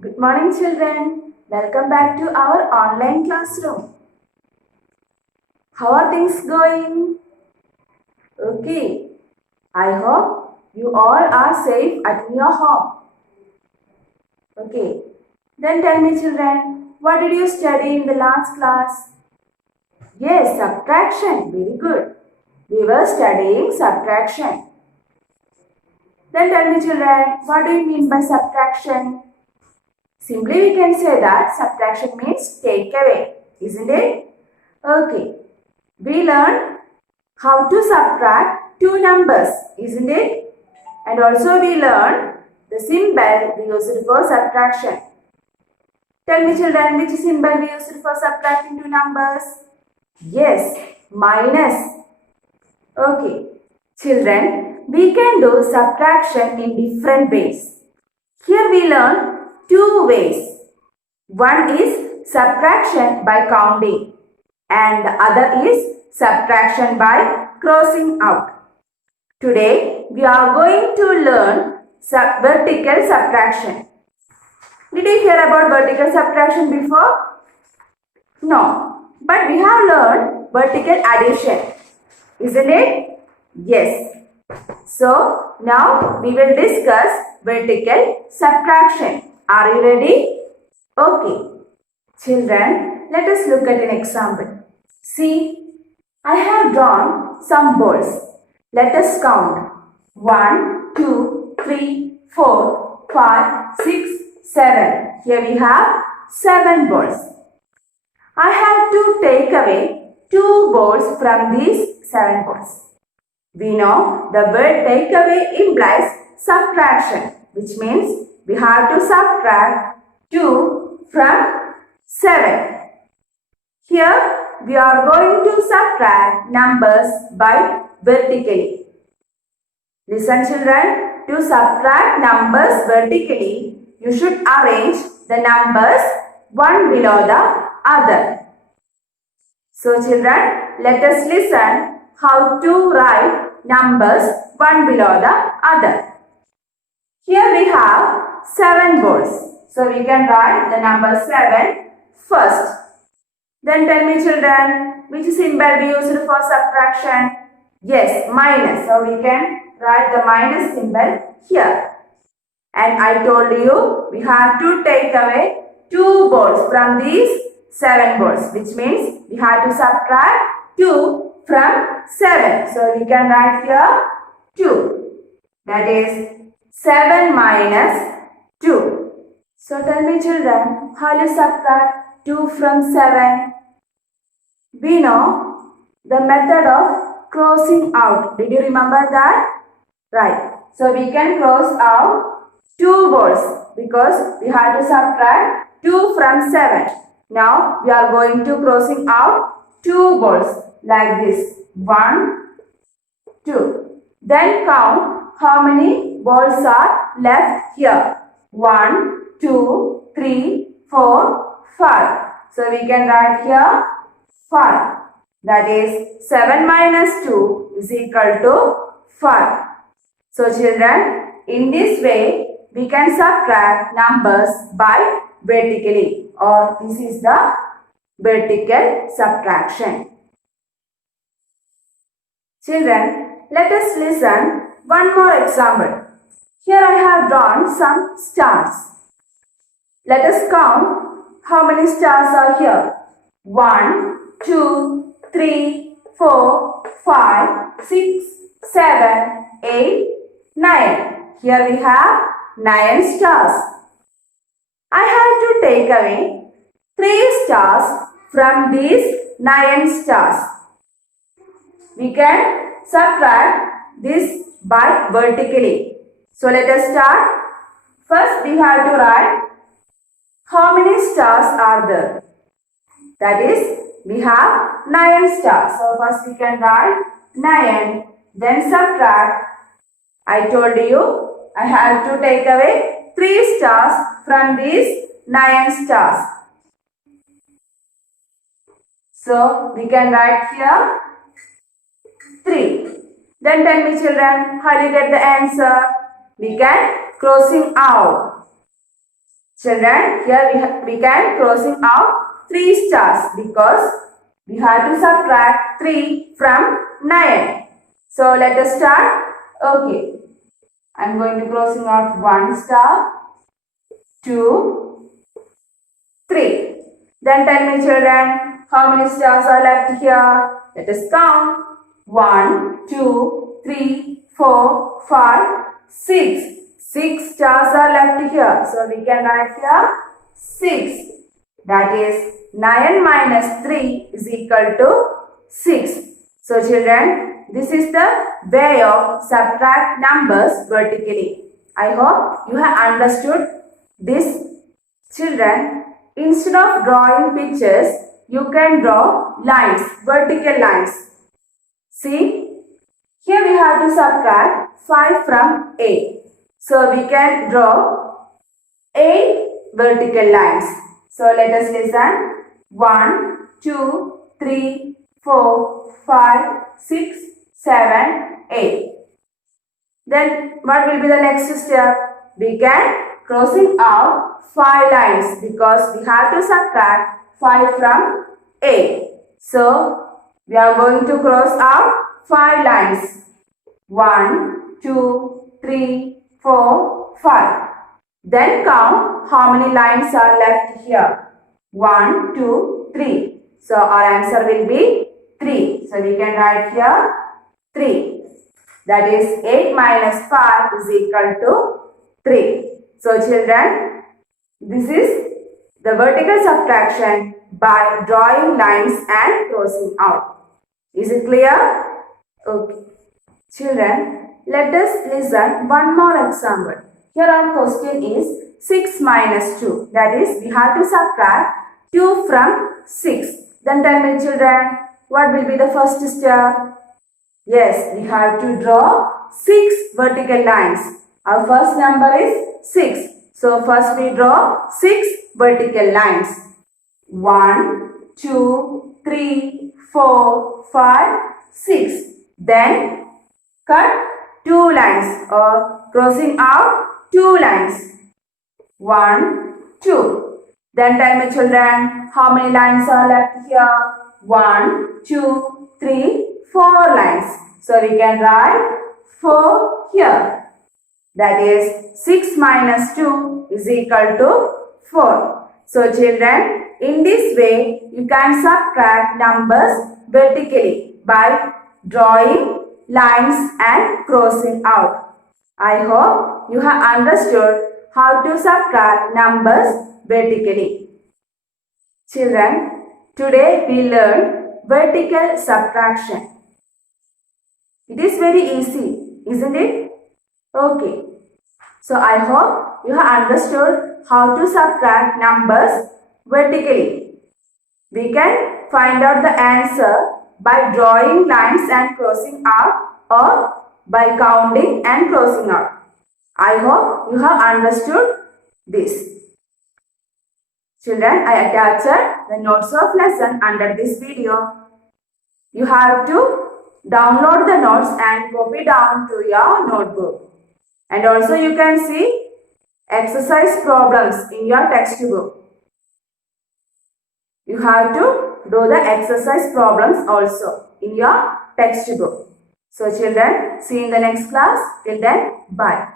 Good morning, children. Welcome back to our online classroom. How are things going? Okay. I hope you all are safe at your home. Okay. Then tell me, children, what did you study in the last class? Yes, subtraction. Very good. We were studying subtraction. Then tell me, children, what do you mean by subtraction? Simply we can say that subtraction means take away, isn't it? Okay. We learned how to subtract two numbers, isn't it? And also we learned the symbol we used for subtraction. Tell me, children, which symbol we used for subtracting two numbers? Yes, minus. Okay. Children, we can do subtraction in different ways. Here we learn two ways. One is subtraction by counting and the other is subtraction by crossing out. Today we are going to learn vertical subtraction. Did you hear about vertical subtraction before? No, but we have learned vertical addition, isn't it? Yes. So now we will discuss vertical subtraction. Are you ready? Okay. Children, let us look at an example. See, I have drawn some balls. Let us count. 1, 2, 3, 4, 5, 6, 7. Here we have 7 balls. I have to take away 2 balls from these 7 balls. We know the word take away implies subtraction, which means we have to subtract 2 from 7. Here we are going to subtract numbers by vertically. Listen, children, to subtract numbers vertically, you should arrange the numbers one below the other. So children, let us listen how to write numbers one below the other. Here we have 7 balls. So we can write the number 7 first. Then tell me, children, which symbol we used for subtraction? Yes, minus. So we can write the minus symbol here. And I told you we have to take away 2 balls from these 7 balls, which means we have to subtract 2 from 7. So we can write here 2. That is 7 minus 2. So tell me, children, how you subtract 2 from 7? We know the method of crossing out. Did you remember that? Right. So we can cross out 2 balls because we have to subtract 2 from 7. Now we are going to crossing out 2 balls like this. 1, 2. Then count how many balls are left here. 1, 2, 3, 4, 5. So we can write here 5. That is 7 minus 2 is equal to 5. So children, in this way we can subtract numbers by vertically, or this is the vertical subtraction. Children, let us listen one more example. Here I have drawn some stars. Let us count how many stars are here. 1, 2, 3, 4, 5, 6, 7, 8, 9. Here we have 9 stars. I have to take away 3 stars from these 9 stars. We can subtract this by vertically. So let us start. First we have to write how many stars are there. That is, we have 9 stars. So first we can write 9, then subtract. I told you I have to take away 3 stars from these 9 stars. So we can write here 3. Then tell me, children, how do you get the answer? We can crossing out. Children, here we can crossing out 3 stars because we have to subtract 3 from 9. So let us start. Okay. I am going to crossing out 1 star, 2, 3. Then tell me children, how many stars are left here? Let us count. 1, 2, 3, 4, 5, 6. 6 stars are left here. So we can write here 6. That is 9 minus 3 is equal to 6. So children, this is the way of subtract numbers vertically. I hope you have understood this. Children, instead of drawing pictures, you can draw lines, vertical lines. See, here we have to subtract 5 from 8. So we can draw 8 vertical lines. So let us listen. 1, 2, 3, 4, 5, 6, 7, 8. Then what will be the next step? We can crossing out 5 lines because we have to subtract 5 from 8. So we are going to cross out 5 lines. 1, 2, 3, 4, 5. Then count how many lines are left here. 1, 2, 3. So our answer will be 3. So we can write here 3. That is 8 minus 5 is equal to 3. So children, this is the vertical subtraction by drawing lines and crossing out. Is it clear? Okay. Children, let us listen one more example. Here our question is 6 minus 2. That is, we have to subtract 2 from 6. Then tell me children, what will be the first step? Yes, we have to draw 6 vertical lines. Our first number is 6. So first we draw 6 vertical lines. 1, 2, 3, 4, 5, 6. Then cut 2 lines or crossing out 2 lines. 1, 2. Then tell me children, how many lines are left here? 1, 2, 3, 4 lines. So we can write 4 here. That is 6 minus 2 is equal to 4. So children, in this way you can subtract numbers vertically by drawing lines and crossing out. I hope you have understood how to subtract numbers vertically. Children, today we learn vertical subtraction. It is very easy, isn't it? Okay. So I hope you have understood how to subtract numbers vertically. We can find out the answer by drawing lines and crossing out or by counting and crossing out. I hope you have understood this. Children, I attached the notes of lesson under this video. You have to download the notes and copy down to your notebook. And also you can see exercise problems in your textbook. You have to do the exercise problems also in your textbook. So children, see you in the next class. Till then, bye.